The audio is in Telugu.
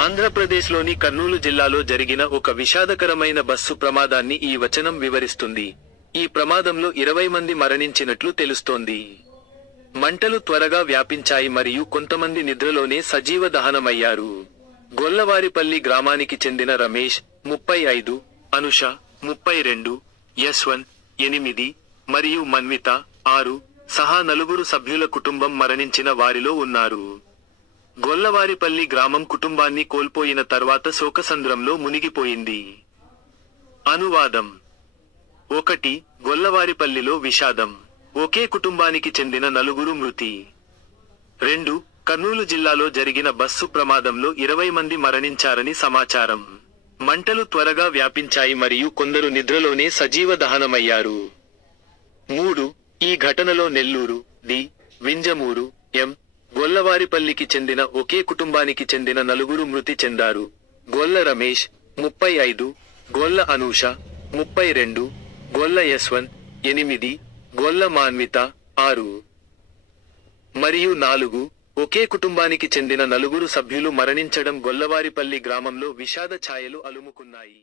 ఆంధ్రప్రదేశ్లోని కర్నూలు జిల్లాలో జరిగిన ఒక విషాదకరమైన బస్సు ప్రమాదాన్ని ఈ వచనం వివరిస్తుంది. ఈ ప్రమాదంలో 20 మంది మరణించినట్లు తెలుస్తోంది. మంటలు త్వరగా వ్యాపించాయి మరియు కొంతమంది నిద్రలోనే సజీవ దహనమయ్యారు. గొల్లవారిపల్లి గ్రామానికి చెందిన రమేష్ 35, అనుష 32, యశ్వంత్ 8 మరియు మన్విత 6 సహా 4 సభ్యుల కుటుంబం మరణించిన వారిలో ఉన్నారు. గొల్లవారిపల్లి గ్రామం కుటుంబాన్ని కోల్పోయిన తర్వాత శోకసంద్రంలో మునిగిపోయింది. అనువాదం 1. గొల్లవారిపల్లిలో విషాదం. ఒకే కుటుంబానికి చెందిన 4 మృతి. 2. కర్నూలు జిల్లాలో జరిగిన బస్సు ప్రమాదంలో 20 మంది మరణించారని సమాచారం. మంటలు త్వరగా వ్యాపించాయి మరియు కొందరు నిద్రలోనే సజీవ దహనమయ్యారు. 3. ఈ ఘటనలో నెల్లూరు, వింజమూరు, గొల్లవారిపల్లికి చెందిన ఒకే కుటుంబానికి చెందిన 4 మృతి చెందారు. గొల్ల రమేష్ 35, గొల్ల అనూష 32, గొల్ల యశ్వంత్ 8, గొల్ల మాన్విత 6 మరియు 4. ఒకే కుటుంబానికి చెందిన 4 సభ్యులు మరణించడం గొల్లవారిపల్లి గ్రామంలో విషాద ఛాయలు అలుముకున్నాయి.